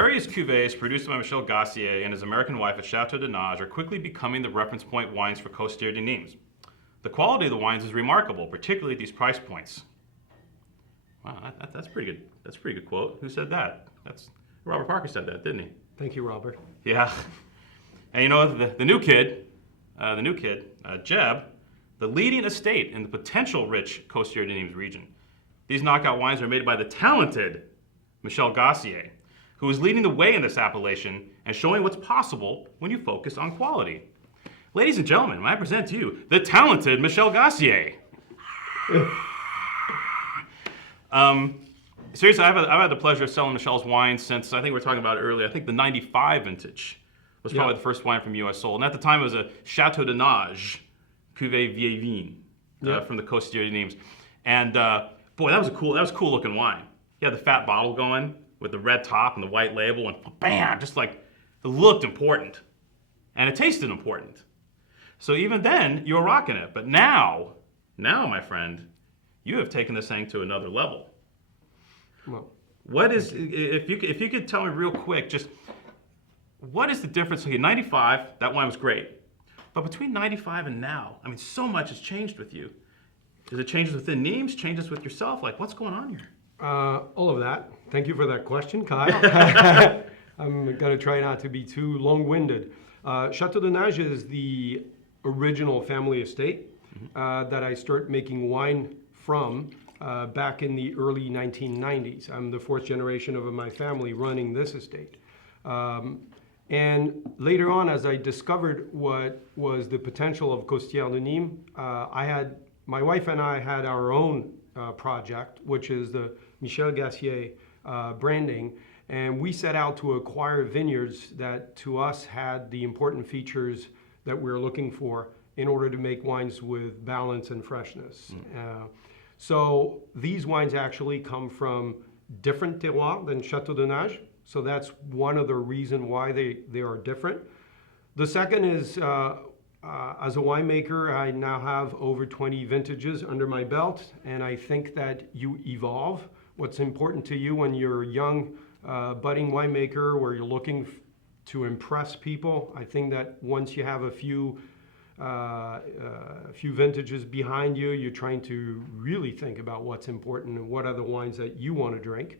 various cuvées produced by Michel Gassier and his American wife at Chateau de Nage are quickly becoming the reference point wines for Costières de Nîmes. The quality of the wines is remarkable, particularly at these price points. Wow, that's pretty good. That's a pretty good quote. Who said that? That's Robert Parker said that, didn't he? Thank you, Robert. Yeah. And you know, the new kid, Jeb, the leading estate in the potential rich Costières de Nîmes region. These knockout wines are made by the talented Michel Gassier, who is leading the way in this appellation and showing what's possible when you focus on quality. Ladies and gentlemen, I present to you the talented Michel Gassier. Seriously, I've had the pleasure of selling Michel's wine since, I think we were talking about it earlier, I think the 95 vintage was probably the first wine from you I sold. And at the time it was a Chateau de Nage Cuvée Vieille Vigne from the Costières de Nîmes. And boy, that was a cool looking wine. He had the fat bottle going with the red top and the white label, and bam, just like it looked important. And it tasted important. So even then, you were rocking it. But now, my friend, you have taken this thing to another level. Well, what is, if you could tell me real quick, just what is the difference? Okay, 95, that wine was great. But between 95 and now, I mean, so much has changed with you. Is it changes within Nîmes, changes with yourself? Like, what's going on here? All of that. Thank you for that question, Kyle. I'm going to try not to be too long-winded. Chateau de Nage is the original family estate that I started making wine from back in the early 1990s. I'm the fourth generation of my family running this estate. And later on, as I discovered what was the potential of Costières de Nîmes, my wife and I had our own project, which is the Michel Gassier branding, and we set out to acquire vineyards that to us had the important features that we were looking for in order to make wines with balance and freshness. So these wines actually come from different terroirs than Chateau de Nage, so that's one of the reasons why they are different. The second is, as a winemaker, I now have over 20 vintages under my belt, and I think that you evolve. What's important to you when you're a young, budding winemaker where you're looking to impress people, I think that once you have a few vintages behind you, you're trying to really think about what's important and what are the wines that you want to drink.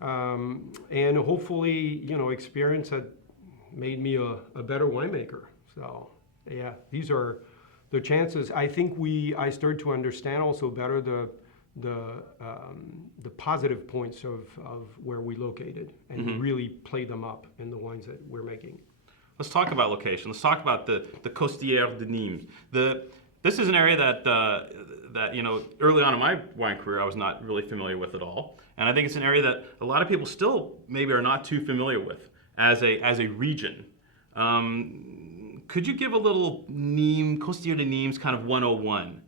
And hopefully, experience had made me a better winemaker. So yeah, these are the chances. I think I started to understand also better the positive points of where we located and really play them up in the wines that we're making. Let's talk about location. Let's talk about the Costières de Nîmes. This is an area that early on in my wine career I was not really familiar with at all, and I think it's an area that a lot of people still maybe are not too familiar with as a region. Could you give a little Costières de Nîmes kind of 101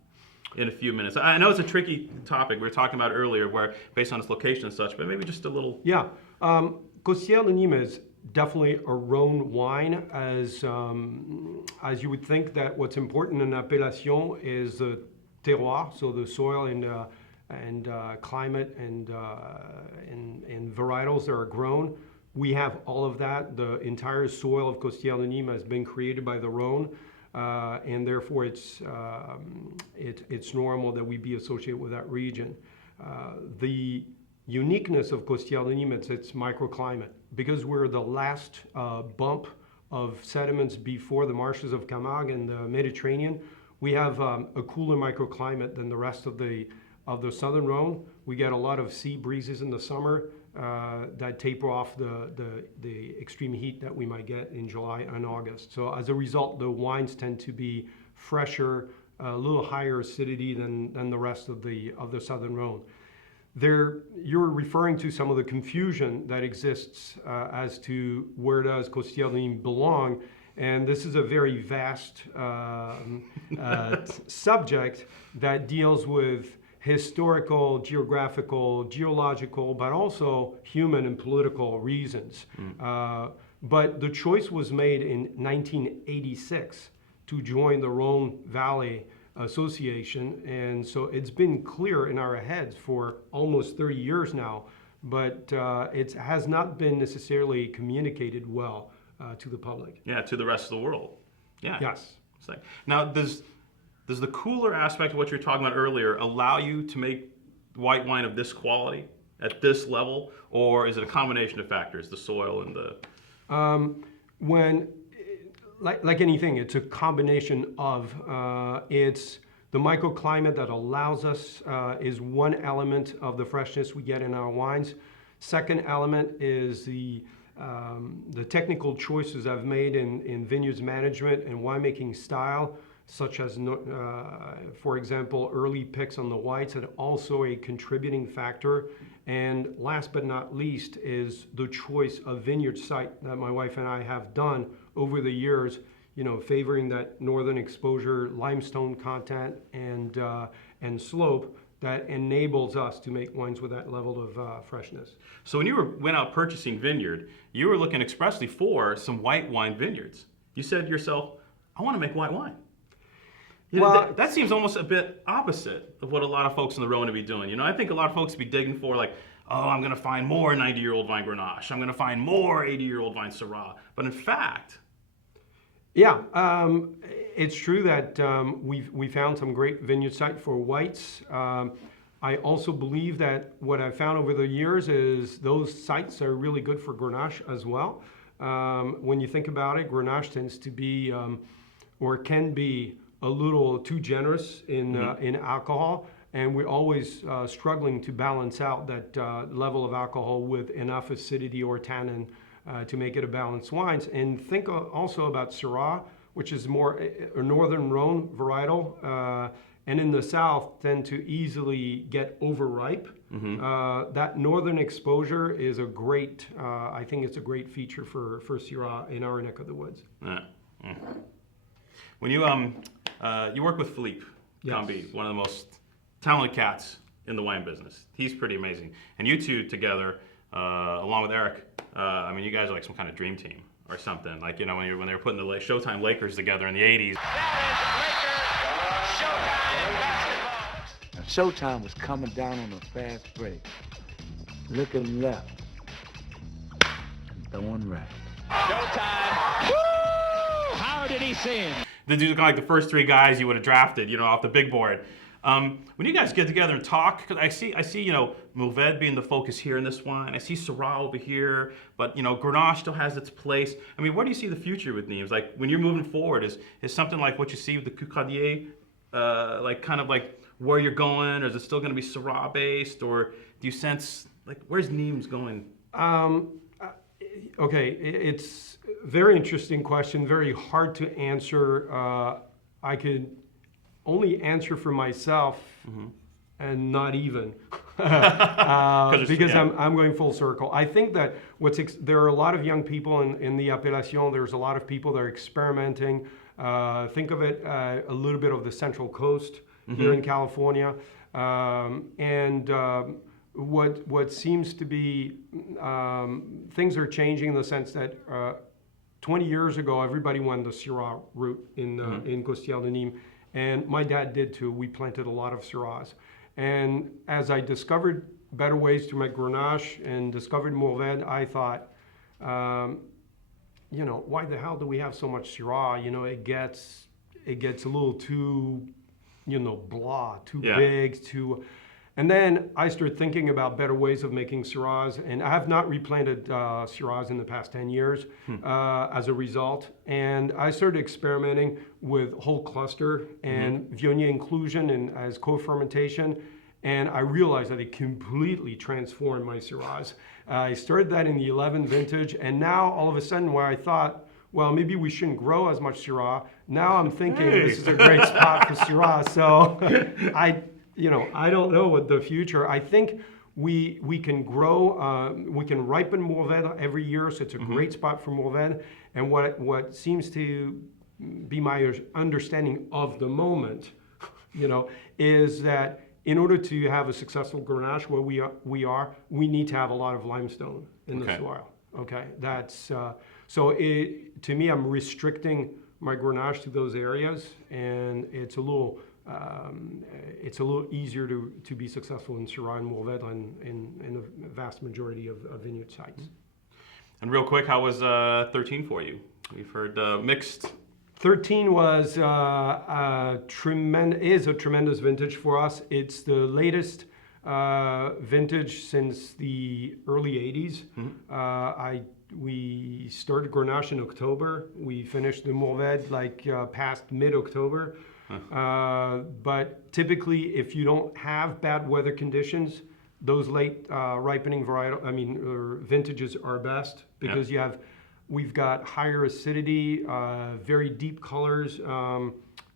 in a few minutes? I know it's a tricky topic. We were talking about earlier, where based on its location and such, but maybe just a little. Yeah, Costières de Nîmes is definitely a Rhone wine, as you would think that what's important in appellation is the terroir, so the soil and climate and varietals that are grown. We have all of that. The entire soil of Costières de Nîmes has been created by the Rhone, and therefore it's normal that we be associated with that region. The uniqueness of Costières de Nîmes, it's microclimate. Because we're the last bump of sediments before the marshes of Camargue and the Mediterranean, we have a cooler microclimate than the rest of the Southern Rhone. We get a lot of sea breezes in the summer that taper off the extreme heat that we might get in July and August. So as a result, the wines tend to be fresher, a little higher acidity than the rest of the Southern Rhone. You're referring to some of the confusion that exists as to where does Costières de Nîmes belong, and this is a very vast subject that deals with historical, geographical, geological, but also human and political reasons. But the choice was made in 1986 to join the Rhone Valley Association, and so it's been clear in our heads for almost 30 years now but it has not been necessarily communicated well to the public. Yeah, to the rest of the world. Yeah. Yes. It's like, now, does the cooler aspect of what you were talking about earlier allow you to make white wine of this quality at this level, or is it a combination of factors, the soil and the... When, like anything, it's a combination of, it's the microclimate that allows us is one element of the freshness we get in our wines. Second element is the technical choices I've made in vineyards management and winemaking style, such as, for example, early picks on the whites, and also a contributing factor. And last but not least is the choice of vineyard site that my wife and I have done over the years, favoring that northern exposure, limestone content, and slope that enables us to make wines with that level of freshness. So when you went out purchasing vineyard, you were looking expressly for some white wine vineyards. You said to yourself, I want to make white wine. Well, that seems almost a bit opposite of what a lot of folks in the Rhone would be doing. I think a lot of folks would be digging for like, oh, I'm going to find more 90-year-old vine Grenache. I'm going to find more 80-year-old vine Syrah. But in fact... Yeah, it's true that we found some great vineyard site for whites. I also believe that what I've found over the years is those sites are really good for Grenache as well. When you think about it, Grenache tends to be, or can be, a little too generous in alcohol, and we're always struggling to balance out that level of alcohol with enough acidity or tannin to make it a balanced wine. And think also about Syrah, which is more a Northern Rhone varietal, and in the south tend to easily get overripe. That northern exposure is a great, I think it's a great feature for Syrah in our neck of the woods. When you work with Philippe Cambi, one of the most talented cats in the wine business. He's pretty amazing. And you two together, along with Eric, you guys are like some kind of dream team or something. Like, when they were putting the Showtime Lakers together in the 80s. That is Lakers, Showtime basketball. Now Showtime was coming down on a fast break. Looking left. And throwing right. Showtime. Woo! How did he see him? The dudes are kind of like the first three guys you would have drafted, off the big board. When you guys get together and talk, because I see, Mourvèdre being the focus here in this wine. I see Syrah over here, but Grenache still has its place. Where do you see the future with Nîmes? Like when you're moving forward, is something like what you see with the Cucadier, like where you're going, or is it still going to be Syrah based, or do you sense like where's Nîmes going? Okay, it's a very interesting question, very hard to answer. I could only answer for myself and not even because I'm going full circle. I think that there are a lot of young people in the appellation. There's a lot of people that are experimenting. Think of it a little bit of the Central Coast here in California, and what seems to be things are changing in the sense that 20 years ago everybody went the Syrah route in Costières de Nîmes, and my dad did too. We planted a lot of Syrahs, and as I discovered better ways to make Grenache and discovered Mourvèdre, I thought, why the hell do we have so much Syrah? It gets a little too, blah, too big, too. And then I started thinking about better ways of making Syrahs, and I have not replanted Syrahs in the past 10 years as a result. And I started experimenting with whole cluster and Viognier inclusion and as co-fermentation, and I realized that it completely transformed my Syrahs. I started that in the 11 vintage, and now all of a sudden where I thought, well, maybe we shouldn't grow as much Syrah, now I'm thinking this is a great spot for Syrah. So I don't know what the future. I think we can grow, we can ripen Mourvèdre every year, so it's a great spot for Mourvèdre. And what seems to be my understanding of the moment, is that in order to have a successful Grenache where we need to have a lot of limestone in the soil. Okay, that's to me, I'm restricting my Grenache to those areas, and it's a little it's a little easier to be successful in Syrah and Mourvedre than in the vast majority of vineyard sites. And real quick, how was 13 for you? We've heard mixed. 13 was a tremendous vintage for us. It's the latest vintage since the early 80s. We started Grenache in October. We finished the Mourvedre past mid-October. But typically, if you don't have bad weather conditions, those late ripening vintages are best because we've got higher acidity, very deep colors,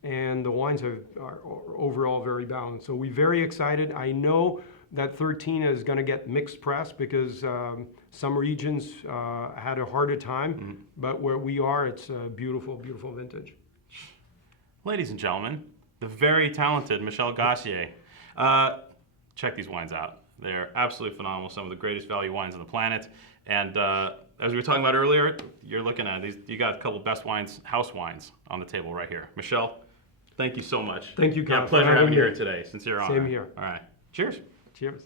and the wines are overall very balanced. So we're very excited. I know that 13 is going to get mixed press because some regions had a harder time, but where we are, it's a beautiful, beautiful vintage. Ladies and gentlemen, the very talented Michel Gassier. Check these wines out. They're absolutely phenomenal, some of the greatest value wines on the planet. And as we were talking about earlier, you're looking at these, you got a couple best wines, house wines on the table right here. Michel, thank you so much. Thank you, Kyle. Yeah, pleasure having you here today. Sincere honor. Same here. All right. Cheers. Cheers.